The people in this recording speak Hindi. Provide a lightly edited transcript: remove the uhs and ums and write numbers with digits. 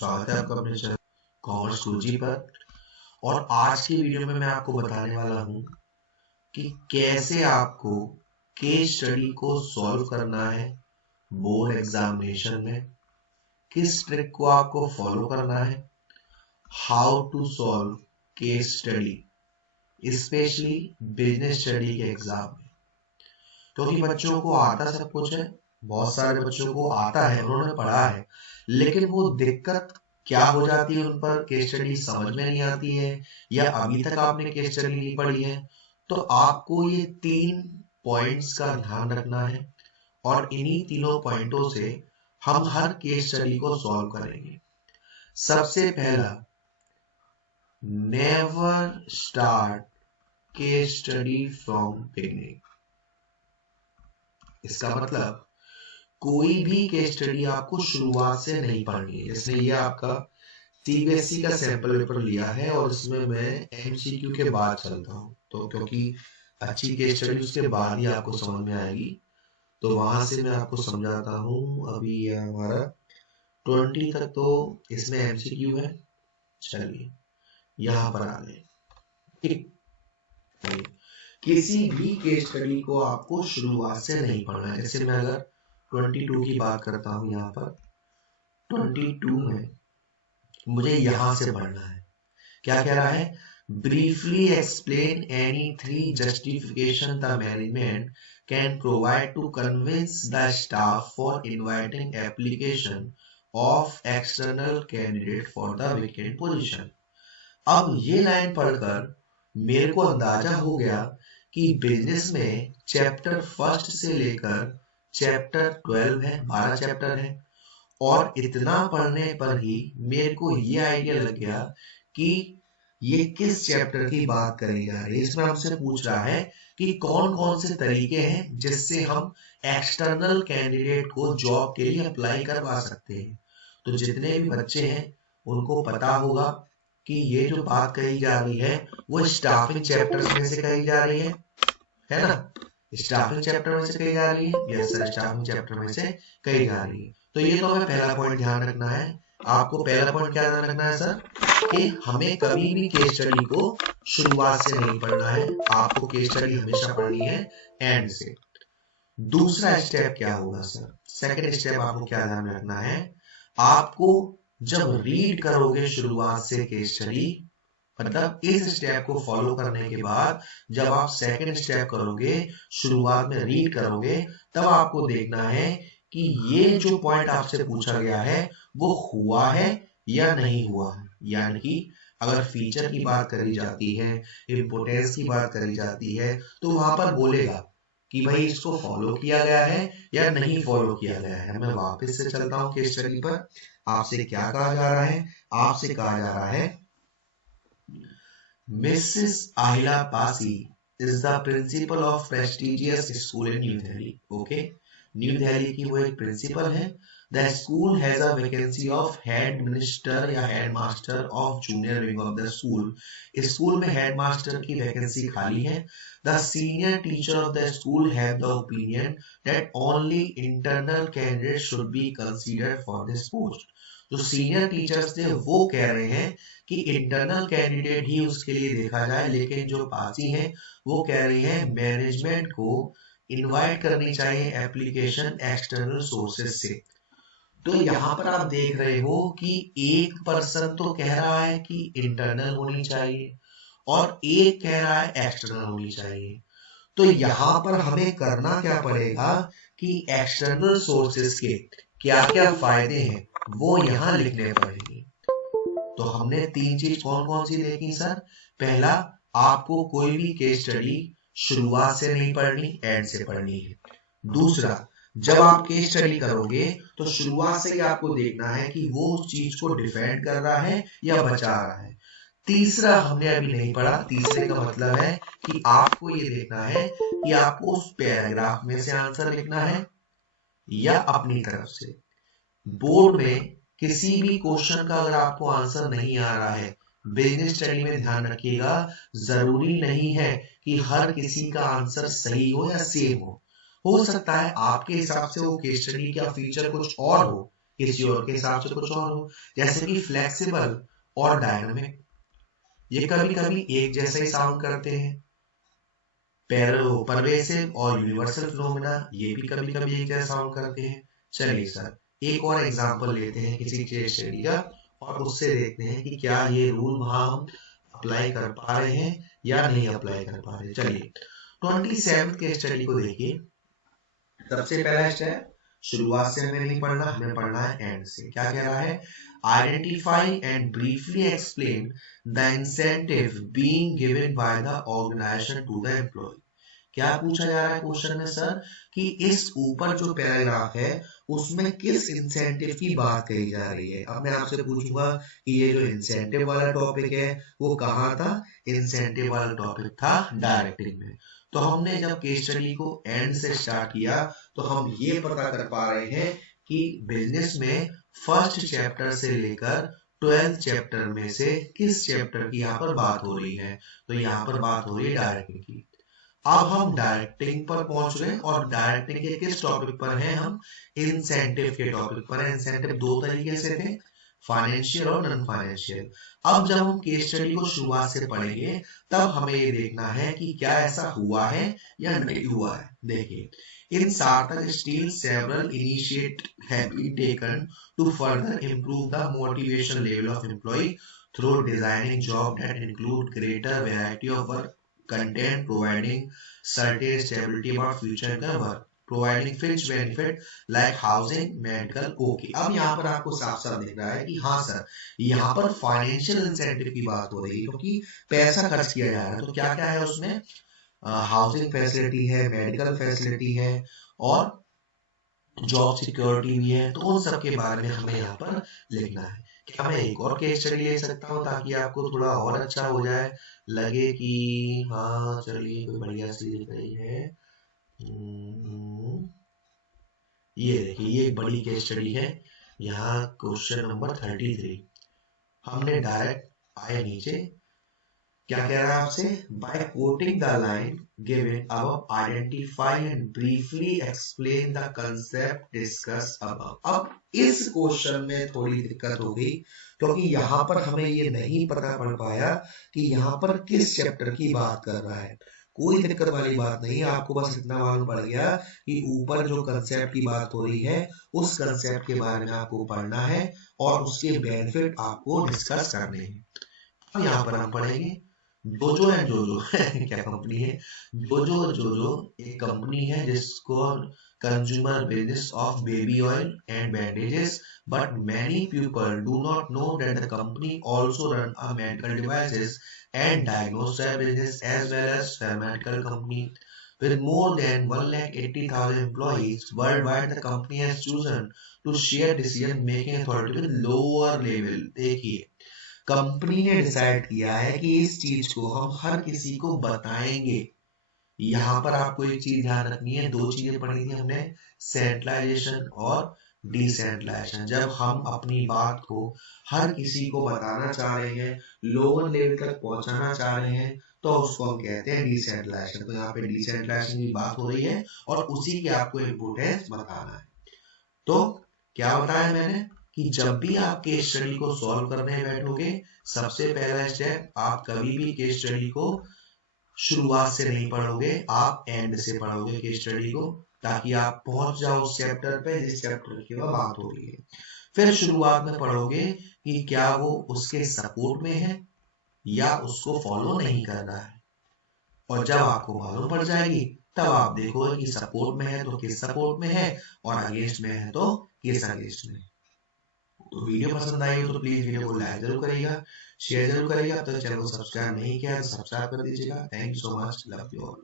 स्वागत है आपका अपने चैनल कॉमर्स गुरुजी पर। और आज की वीडियो में मैं आपको बताने वाला हूं कि कैसे आपको केस स्टडी को सॉल्व करना है बोर्ड एग्जामिनेशन में, किस ट्रिक को आपको फॉलो करना है, how to solve case study specially business study के एग्जाम में। क्योंकि बच्चों को आता सब कुछ है, बहुत सारे बच्चों को आता है, उन्होंने पढ़ा है, लेकिन वो दिक्कत क्या हो जाती है, उन पर केस स्टडी समझ में नहीं आती है या अभी तक आपने केस स्टडी नहीं पढ़ी है। तो आपको ये 3 पॉइंट्स का ध्यान रखना है और इन्हीं तीनों पॉइंटों से हम हर केस स्टडी को सॉल्व करेंगे। सबसे पहला, never start case study from beginning. इसका मतलब कोई भी केस स्टडी आपको शुरुआत से नहीं पढ़नी है। जैसे ये आपका सीबीएसई का सैंपल पेपर लिया है और इसमें मैं एमसीक्यू के बाद चलता हूँ, तो क्योंकि अच्छी केस स्टडी उसके बाद ही आपको समझ में आएगी, तो वहां से मैं आपको समझाता हूँ। अभी ये हमारा 20 तक तो इसमें एमसीक्यू है। चलिए यहाँ पर आ गए। किसी भी केस स्टडी को आपको शुरुआत से नहीं पढ़ना है। जैसे मैं अगर 22 की बात करता हूं, यहाँ पर 22 में मुझे यहां से पढ़ना है। क्या कह रहा है? Briefly explain any 3 justification the management can provide to convince the staff for inviting application of external candidate for the vacant position. अब ये लाइन पढ़कर मेरे को अंदाजा हो गया कि बिजनेस में चैप्टर 1 से लेकर चैप्टर 12 है, 12 चैप्टर है, और इतना पढ़ने पर ही मेरे को ये आइडिया लग गया कि ये किस चैप्टर की बात करी जा रही है। इसमें हमसे पूछ रहा है कि कौन कौन से तरीके हैं जिससे हम एक्सटर्नल कैंडिडेट को जॉब के लिए अप्लाई करवा सकते हैं। तो जितने भी बच्चे हैं उनको पता होगा कि ये जो बात कही जा रही है वो स्टाफिंग चैप्टर में से कही जा रही है ना? स्टाफिंग चैप्टर में से कही जा रही है। यस सर, स्टाफिंग चैप्टर में से कही जा रही है। तो ये तो हमें पहला पॉइंट ध्यान रखना है। आपको पहला पॉइंट क्या ध्यान रखना है सर? कि हमें कभी भी केस स्टडी को शुरुआत से नहीं पढ़ना है, आपको केस स्टडी हमेशा पढ़नी है एंड से। दूसरा स्टेप क्या होगा सर? सेकंड स्टेप आपको क्या ध्यान रखना है? आपको जब रीड करोगे शुरुआत से केस स्टडी, मतलब इस स्टेप को फॉलो करने के बाद जब आप सेकंड स्टेप करोगे, शुरुआत में रीड करोगे, तब आपको देखना है कि ये जो पॉइंट आपसे पूछा गया है वो हुआ है या नहीं हुआ है। यानी कि अगर फीचर की बात करी जाती है, इंपोर्टेंस की बात करी जाती है, तो वहां पर बोलेगा कि भाई इसको फॉलो किया गया है या नहीं फॉलो किया गया है। मैं वापस से चलता हूं केस स्टडी पर। आपसे क्या कहा जा रहा है? आपसे कहा जा रहा है Mrs. Ahila Pasi is the principal of prestigious school in New Delhi. Okay, new Delhi की वो एक प्रिंसिपल है। The school has a vacancy of head minister या head master of junior wing of the school. इस स्कूल में हेड मास्टर की वैकेंसी खाली है। The senior teacher of the school have the opinion that only internal candidates should be considered for this post. जो सीनियर टीचर्स थे वो कह रहे हैं कि इंटरनल कैंडिडेट ही उसके लिए देखा जाए, लेकिन जो पासी हैं वो कह रही है मैनेजमेंट को इनवाइट करनी चाहिए एप्लीकेशन एक्सटर्नल सोर्सेज से। तो यहाँ पर आप देख रहे हो कि एक पर्सन तो कह रहा है कि इंटरनल होनी चाहिए और एक कह रहा है एक्सटर्नल होनी चाहिए। तो यहाँ पर हमें करना क्या पड़ेगा कि एक्सटर्नल सोर्सेज के क्या क्या फायदे हैं वो यहाँ लिखने पड़ेंगे। तो हमने 3 चीज कौन कौन सी देखी सर? पहला, आपको कोई भी केस स्टडी शुरुआत से नहीं पढ़नी, एंड से पढ़नी है। दूसरा, जब आप केस स्टडी करोगे तो शुरुआत से ही आपको देखना है कि वो उस चीज को डिफेंड कर रहा है या बचा रहा है। तीसरा हमने अभी नहीं पढ़ा। तीसरे का मतलब है कि आपको ये देखना है कि आपको उस पैराग्राफ में से आंसर लिखना है या अपनी तरफ से। बोर्ड में किसी भी क्वेश्चन का अगर आपको आंसर नहीं आ रहा है, बिजनेस स्टडी में ध्यान रखिएगा, जरूरी नहीं है कि हर किसी का आंसर सही हो या सेम हो सकता है आपके हिसाब से वो केस स्टडी का फीचर कुछ और हो किसी और के हिसाब से कुछ और हो। जैसे कि फ्लेक्सिबल और डायनामिक, ये कभी कभी एक जैसा ही साउंड करते हैं। परवेसिव और यूनिवर्सल फिनोमेना, ये भी कभी कभी एक जैसा साउंड करते हैं। चलिए सर एक और एग्जांपल लेते हैं किसी केस स्टडी का और उससे देखते हैं कि क्या ये रूल वहां हम अप्लाई कर पा रहे हैं या नहीं अप्लाई कर पा रहे। चलिए 27 के स्टडी को देखिए। सबसे पहला स्टेप, शुरुआत से हमें नहीं पढ़ना, हमें पढ़ना है एंड से। क्या कह रहा है? Identify and briefly explain the incentive being given by the organisation to the employ. क्या पूछा जा रहा है क्वेश्चन में सर कि इस ऊपर जो पैराग्राफ है उसमें किस इंसेंटिव की बात कही जा रही है। अब मैं आपसे पूछूंगा कि ये जो इंसेंटिव वाला टॉपिक है वो कहाँ था? इंसेंटिव वाला टॉपिक था डायरेक्टिंग में। तो हमने जब केस स्टडी को एंड से स्टार्ट किया तो हम ये पता कर पा रहे हैं कि बिजनेस में फर्स्ट चैप्टर से लेकर 12th चैप्टर में से किस चैप्टर की यहाँ पर बात हो रही है। तो यहाँ पर बात हो रही है डायरेक्टिंग की। अब हम डायरेक्टिंग पर पहुंच रहे हैं और डायरेक्टिंग के किस टॉपिक पर हैं हम? इंसेंटिव के टॉपिक पर है। इंसेंटिव दो तरीके से थे, फाइनेंशियल और नॉन फाइनेंशियल। अब जब हम केस स्टडी को शुरुआत से पढ़ेंगे तब हमें ये देखना है कि क्या ऐसा हुआ है या नहीं हुआ है। देखिए, इन Sartak Steel several initiatives have been taken to further improve the motivation level of employee through designing jobs that include greater variety of work content, providing certain stability about future work, providing fringe benefit like housing, medical, okay। अब यहाँ पर आपको साफ साफ दिख रहा है कि हाँ सर यहाँ पर फाइनेंशियल इंसेंटिव की बात हो रही है क्योंकि पैसा खर्च किया जा रहा है। तो क्या क्या है उसमें? हाउसिंग फैसिलिटी है, मेडिकल फैसिलिटी है और जॉब सिक्योरिटी भी है। तो उन सब के बारे में हमें यहाँ पर लिखना है। क्या मैं एक और केस स्टडी ले सकता हूँ ताकि आपको थोड़ा और अच्छा हो जाए, लगे कि हाँ चलिए कोई बढ़िया सी दिख रही है। ये देखिए, ये एक बड़ी केस स्टडी है। यहाँ क्वेश्चन नंबर 33 हमने डायरेक्ट आए नीचे। क्या कह रहा है आपसे? By quoting the line given above identify and briefly explain the concept discuss above. अब इस क्वेश्चन में थोड़ी दिक्कत होगी क्योंकि यहाँ पर हमें ये नहीं पता पड़ पाया कि यहाँ पर किस चैप्टर की बात कर रहा है। कोई दिक्कत वाली बात नहीं, आपको बस इतना मालूम पड़ गया कि ऊपर जो कंसेप्ट की बात हो रही है उस कंसेप्ट के बारे में आपको पढ़ना है और उसके बेनिफिट आपको डिस्कस करने हैं। अब यहाँ पर हम पढ़ेंगे जोजो एंड जोजो क्या कंपनी है? जोजो एक कंपनी है जिसको consumer business of baby oil and bandages, but many people do not know that the company also run a medical devices and diagnostic business as well as pharmaceutical company with more than 180,000 employees worldwide. The company has chosen to share decision making authority with lower level। देखिए, कंपनी ने डिसाइड किया है कि इस चीज को हम हर किसी को बताएंगे। यहाँ पर आपको एक चीज ध्यान रखनी है, दो चीजें पढ़ी थी हमने, सेंट्रलाइजेशन और डिसेंट्रलाइजेशन। जब हम अपनी बात को हर किसी को बताना चाह रहे हैं, लोअर लेवल तक पहुंचाना चाह रहे हैं, तो उसको हम कहते हैं डिसेंट्रलाइजेशन। तो यहाँ पे डिसेंट्रलाइजेशन की बात हो रही है और उसी की आपको इंपोर्टेंस बताना है। तो क्या बताया मैंने कि जब भी आप केस स्टडी को सॉल्व करने बैठोगे, सबसे पहला स्टेप, आप कभी भी केस स्टडी को शुरुआत से नहीं पढ़ोगे, आप एंड से पढ़ोगे केस स्टडी को, ताकि आप पहुंच जाओ उस चैप्टर पे जिस चैप्टर की बात हो रही है। फिर शुरुआत में पढ़ोगे कि क्या वो उसके सपोर्ट में है या उसको फॉलो नहीं कर रहा है, और जब आपको मालूम पड़ जाएगी तब आप देखोगे कि सपोर्ट में है तो किस सपोर्ट में है और अगेंस्ट में है तो किस अगेंस्ट में। तो वीडियो पसंद आई हो तो प्लीज वीडियो को लाइक जरूर करिएगा, शेयर जरूर करिएगा। तो चैनल को सब्सक्राइब नहीं किया तो सब्सक्राइब कर दीजिएगा। Thank you so much, love you all.